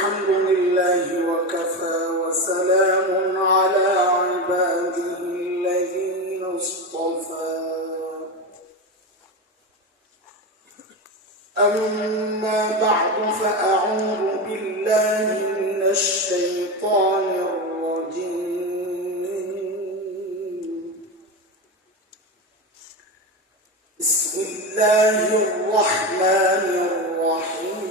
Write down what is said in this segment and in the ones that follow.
الحمد لله وكفى وسلام على عباده الذين اصطفى أما بعد فأعوذ بالله من الشيطان الرجيم بسم الله الرحمن الرحيم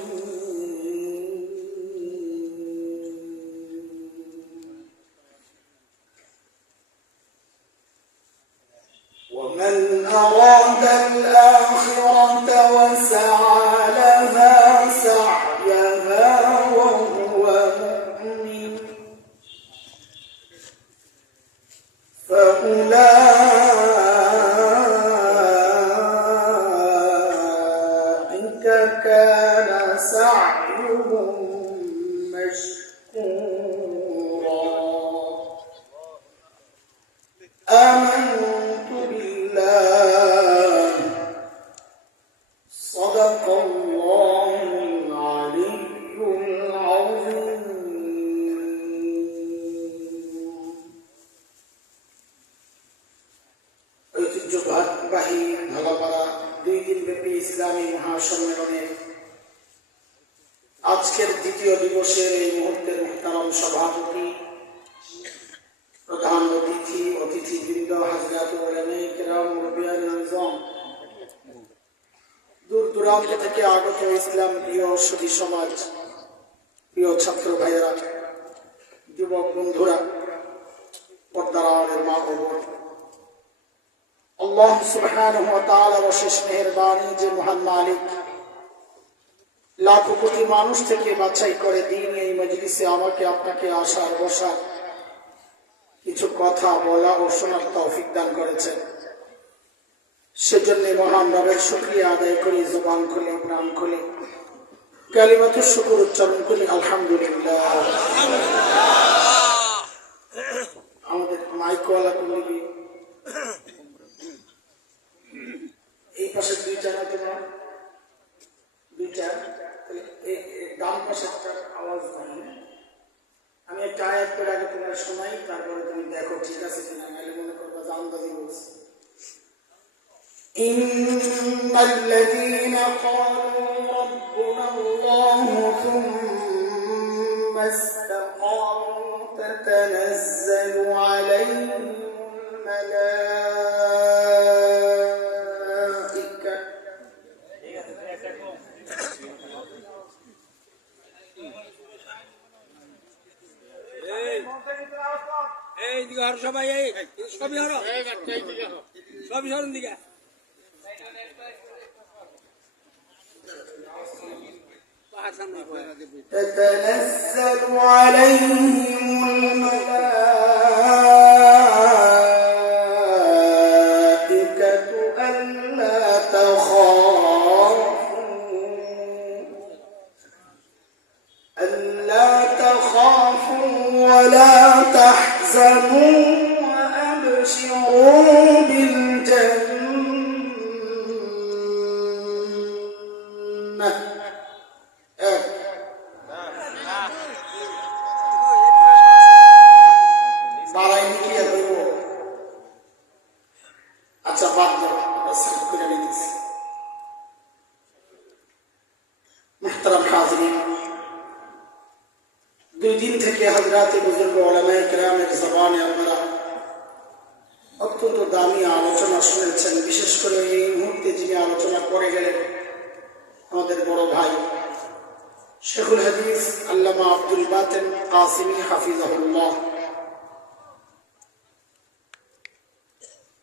ومن أراد الآخرة وسعى لها سعيها وهو مؤمن فأولئك كان سعيهم مشكورا آمنت بالله صدق الله العلي العظيم ঐতিহ্যবাহী ঢাকাপাড়া 2 দিনব্যাপী ইসলামী মহাসম্মেলনের আজকের দ্বিতীয় দিবসের এই মুহূর্তের মুহতারাম সভাপতি, প্রধান অতিথি, অতিথিবৃন্দ, হাজরাত উলামায়ে কেরাম, মুরব্বিয়ান নিজাম, দূর দূরান্ত থেকে আগত ইসলাম প্রিয় সুধী সমাজ, প্রিয় ছাত্র ভাইয়েরা, যুবক বন্ধুরা, পর্দার আড়ালের মা ও বোন, আল্লাহ সুবহানাহু ওয়া তাআলার অশেষ মেহেরবানি যে মহান মালিক লাখো কোটি মানুষ থেকে বাছাই করে দিন এই মজলিসে আমাকে আপনাকে আসার বসার কিছু কথা বলা ও শোনার তৌফিক দান করেছেন। সেজন্য মহান রবের শুকরিয়া আদায় করি, জবান খুলে প্রাণ খুলে কালিমাতুশ শুকর উচ্চারণ করি, আলহামদুলিল্লাহ। আমাদের মাইকওয়ালা কমিটি এই পাশে দুইটা না তোমার দুইটা, ডান পাশে একটা আওয়াজ নাই। আমি একটা আয়াত করে আগে তোমার শোনাই, তারপরে তুমি দেখো ঠিক আছে কিনা, নাহলে মনে করবা যে আন্দাজি বলছি। ইন্নাল্লাযীনা ক্বালু রাব্বুনা আল্লাহু সুম্মা ইসতাকামু তাতানাজ্জালু আলাইহিমুল মালায়েকা এই দিকে আর সবাই এই সবই হলো সবই সরণ দিকে تتنزل عليهم الملائكة ألا تخافوا ولا تحزنوا وأبشروا بالجنة মুহতারাম হাজিরিন, 2 দিন থেকে হযরত বুজুর্গ উলামায়ে কেরামের জবানে আপনারা অত্যন্ত দামি আলোচনা শুনেছেন। বিশেষ করে এই মুহূর্তে যিনি আলোচনা করে গেলেন আমাদের বড় ভাই শেখুল হাদিস আল্লামা আব্দুল বাতেন কাসিমি হাফিজাহুল্লাহ।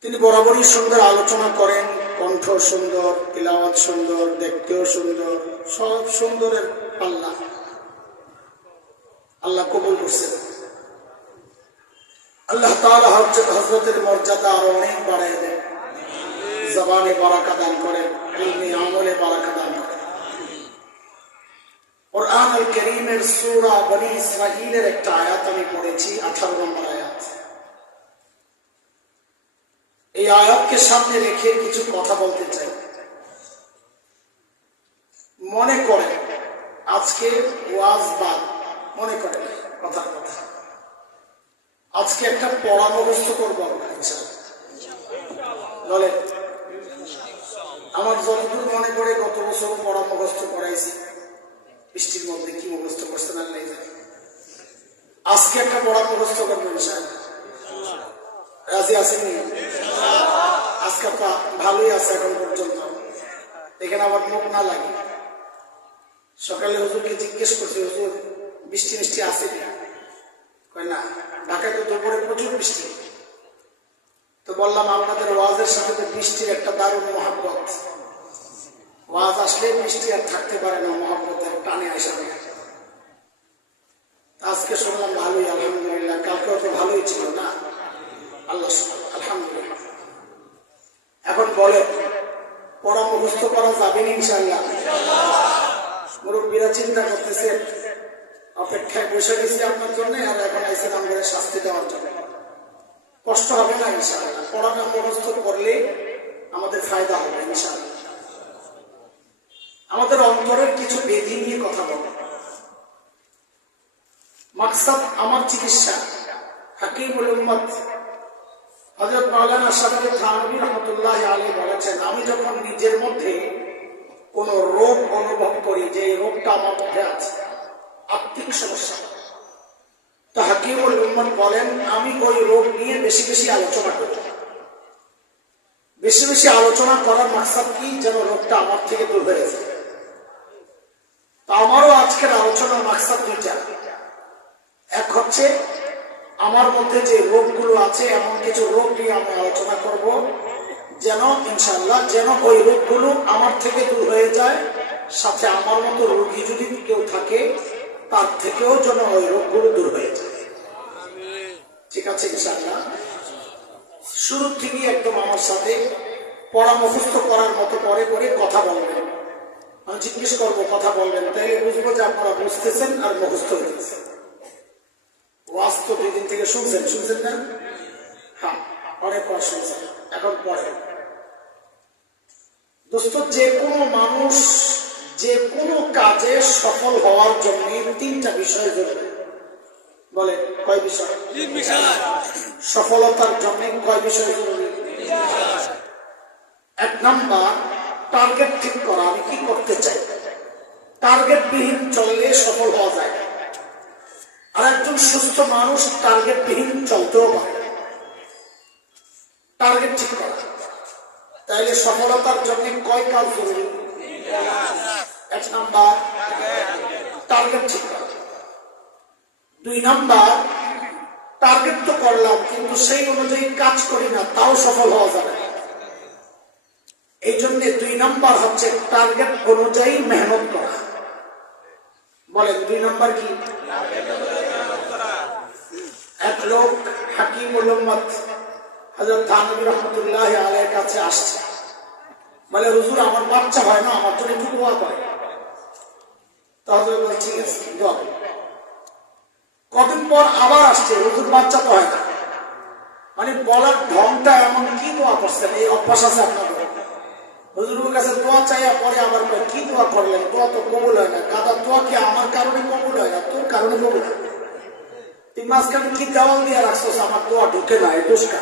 তিনি বরাবরই সুন্দর আলোচনা করেন, কণ্ঠ সুন্দর, তিলাওয়াত সুন্দর, দেখতেও সুন্দর, সব সুন্দরের পাল্লা। আল্লাহ কবুল করছেন। আল্লাহ তাআলা হযরতের মর্যাদা আরো অনেক বাড়ায় দেন, জবানে বারাকা দান করেন, ইলমে আমলে বারাকা দান করেন। কুরআনুল কারীমের সূরা বনী ইসরাঈলের একটা আয়াত আমি পড়েছি, 18 নম্বর আয়াত। এই আয়াতকে সামনে রেখে কিছু কথা বলতে চাই। মনে করেন আজকে ওয়াজ বাদ মনে করে কথার কথা। আজকে একটা পড়া মুখস্থ করবো আমরা ইনশাআল্লাহ। বলে আমার যতদূর মনে পড়ে গত বছর পড়া মুখস্থ করাইছি, বৃষ্টির মধ্যে কি মুখস্থ করতে না জানি। আজকে একটা পড়া মুখস্থ করবো ইনশাআল্লাহ। রাজি আছেন? আজকে ভালোই আছে এখন পর্যন্ত, এখানে আবার মুখ না লাগে। সকালে হুজুরকে জিজ্ঞেস করছি, হুজুর বৃষ্টি মিষ্টি আছে না? ঢাকায় তো দুপুরে প্রচুর বৃষ্টি। তো বললাম আপনাদের ওয়াজের সাথে তো বৃষ্টির একটা দারুণ মহব্বত, ওয়াজ আসলে বৃষ্টি আর থাকতে পারে না, মহব্বতের টানে আসা। আজকে শুনলাম ভালোই, আলহামদুলিল্লাহ। কালকেও তো ভালোই ছিল না, আল্লাহ আলহামদুলিল্লাহ। এখন বলে পড়া মুখস্থ করা যাবে না ইনশাআল্লাহ? মুরব্বীরা চিন্তা করতেছে, অপেক্ষায় বসে গেছি আপনার জন্য, আর এখন আইসেন আমাদের শাস্তি দেওয়ার জন্য। কষ্ট হবে না ইনশাআল্লাহ। পড়াটা মুখস্থ করলে আমাদের ফায়দা হবে ইনশাআল্লাহ। আমাদের অন্তরের কিছু বেদি নিয়ে কথা বলবো। মাকসাদ আমার চিকিৎসা। হাকিমুল উম্মত হযরত মাওলানা সাদেক থানভী রাহমাতুল্লাহি আলাইহি বলেছেন, আমি যখন নিজের মধ্যে কোন রোগ অনুভব করি, যে রোগটা আমার মধ্যে আছে, আত্মিক সমস্যা, তো হাকিমুল উম্মত বলেন আমি ওই রোগ নিয়ে বেশি বেশি আলোচনা করি। বেশি বেশি আলোচনা করার মাকসাদ কি? যেন রোগটা আমার থেকে দূর হয়ে যায়। তা আমারও আজকের আলোচনার মাকসাদ দুইটা। এক হচ্ছে আমার মধ্যে যে রোগগুলো আছে, এমন কিছু রোগ নিয়ে আমি আলোচনা করব, যেন ইনশাআল্লাহ যেন ওই রোগগুলো আমার থেকে দূর হয়ে যায়। সাথে আমার মতো রোগী যদি কেউ থাকে, তার থেকেও যেন ওই রোগগুলো দূর হয়ে যায়। ঠিক আছে ইনশাআল্লাহ? শুরু থেকে একদম আমার সাথে পড়া মুখস্থ করার মতো পরে পরে কথা বলবেন। আমি জিজ্ঞেস করবো, কথা বলবেন, তাইলে বুঝবো যে আপনারা বুঝতেছেন আর মুখস্থ হয়েছেন। ওয়াজ তো 2 দিন থেকে শুনছেন না? হ্যাঁ, অনেক পর শুনছেন, এখন পড়ে। দোস্ত, যে কোনো মানুষ যে কোনো কাজে সফল হওয়ার জন্য 3টা বিষয় জরুরি। বলে কয় বিষয়? সফলতার জন্য কয় বিষয় জরুরি? 1 নাম্বার, টার্গেট ঠিক করা, আমি কি করতে চাই। টার্গেট বিহীন চললে সফল হওয়া যায়। আর একজন সুস্থ মানুষ টার্গেট বিহীন চলতেও পারে। টার্গেট ঠিক করা, তাইলে সফলতার জন্য কয় কাজ জরুরি? 1 নাম্বার, টার্গেট ঠিক করা। 2 নাম্বার, টার্গেট তো করলাম কিন্তু সেই অনুযায়ী কাজ করি না, তাও সফল হওয়া যাবে। এই জন্য 2 নাম্বার হচ্ছে টার্গেট অনুযায়ী মেহনত করা। বলেন 2 নাম্বার কি? এক লোক হাকিমুল উম্মত হযরত থানভী রাহমাতুল্লাহি আলাইহির কাছে আসছে, বলে হুজুর আমার বাচ্চা হয় না, আমার জন্য একটু দোয়া করেন। তাহলে বলে ঠিক আছে, দোয়া করি। কদিন পর আবার আসছে, হুজুর বাচ্চা তো হয় না। মানে বলার ঢংটা এমন, কি দোয়া করছেন? এই অভ্যাস আছে আপনাদের? হুজুরের কাছে দোয়া চাইয়া পরে আবার কি দোয়া করলেন? দোয়া তো কবুল হয় না। গাদা, দোয়া কি আমার কারণে কবুল হয় না, তোর কারণে কবুল হয়। তুই মাঝখানে কি দেওয়াল দিয়ে রাখছস, আমার দোয়া ঢুকে না, এই দোষটা।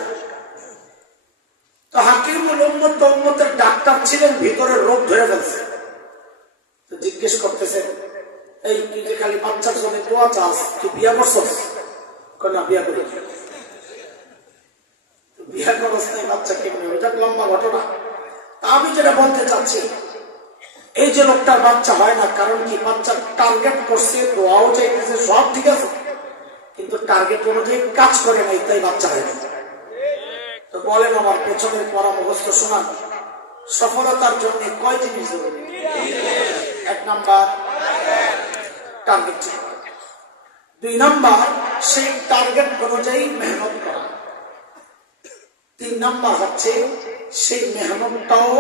তো হাকিমুল উম্মত তো উম্মতের ডাক্তার ছিলেন, ভিতরের রোগ ধরে ফেলছে। তো জিজ্ঞেস করতেছেন, এই তুই যে খালি বাচ্চার জন্য দোয়া চাস, তুই বিয়া করছস? না, বিয়া করি। বিয়া করস নাই, বাচ্চা কেমন? ওইটা লম্বা ঘটনা। আমি যেটা বলতে চাচ্ছি, এই যে লোকটার বাচ্চা হয় না, কারণ কি? বাচ্চার টার্গেট করছে, দোয়াও চাইতেছে, সব ঠিক আছে, কিন্তু টার্গেট অনুযায়ী কাজ করে নাই, তাই বাচ্চা হয় না। তো বলেন আমার পেছনের পড়া মুখস্থ শোনান, সফলতার জন্য কয় জিনিস জরুরি? 1 নাম্বার, টার্গেট। 2 নাম্বার, সেই টার্গেট অনুযায়ী মেহনত করা। 3 নাম্বার হচ্ছে সেই মেহনতটাও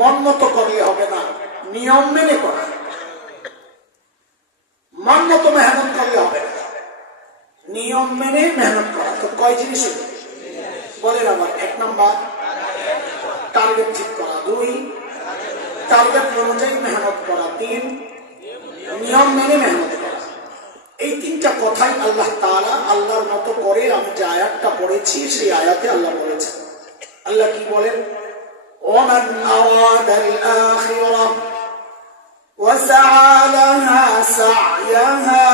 মন মতো করলে হবে না, নিয়ম মেনে করা। মন মতো মেহনত করলে হবে না, নিয়ম মেনে মেহনত করা। তো কয় জিনিস? বলেন আবার। 1 নাম্বার, টার্গেট ঠিক করা। 2, টার্গেট অনুযায়ী মেহনত করা। 3, নিয়ম মেনে মেহনত করা। এই 3টা তিনটা কথাই আল্লাহ তাআলা আল্লাহর মতো করে আমি যে আয়াতটা পড়েছি সেই আয়াতে আল্লাহ বলেছেন। আল্লাহ কি বলেন? ওমান আরাদাল আখিরাহ ওয়া সাআ লাহা সা'য়াহা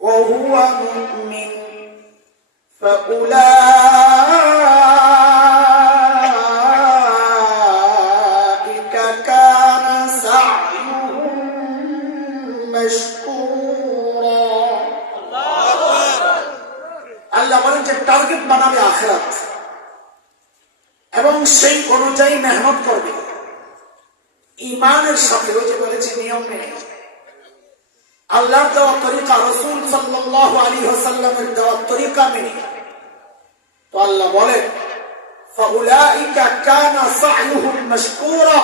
ওয়া হুয়া মুমিন ফাউলাইকা কানা সা'য়ুহুম মাশকুরা। আল্লাহ বলেন যে টার্গেট বানাবে আখিরাত এবং সেই অনুযায়ী মেহনত করবে ইমানের সাথে। ওই যে বলেছে নিয়ম মেনে আল্লাহর দেওয়া তরিকা, রাসূল সাল্লাল্লাহু আলাইহি ওয়াসাল্লামের দেওয়া তরিকা মেনে। তো আল্লাহ বলেন ফাউলাইকা কানা সা'য়ুহুম মাশকুরা,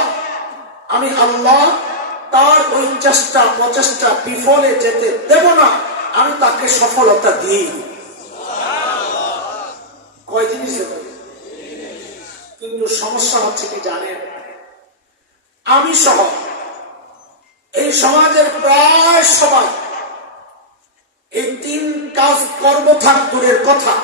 আমি আল্লাহ তার ওই চেষ্টা প্রচেষ্টা বিফলে যেতে দেব না, আমি তাকে সফলতা দিই। কয় জিনিস? কিন্তু সমস্যা হচ্ছে কি জানেন, আমি সহ এই সমাজের প্রায় সবাই এই তিন কাজ করব থাক দূরের কথা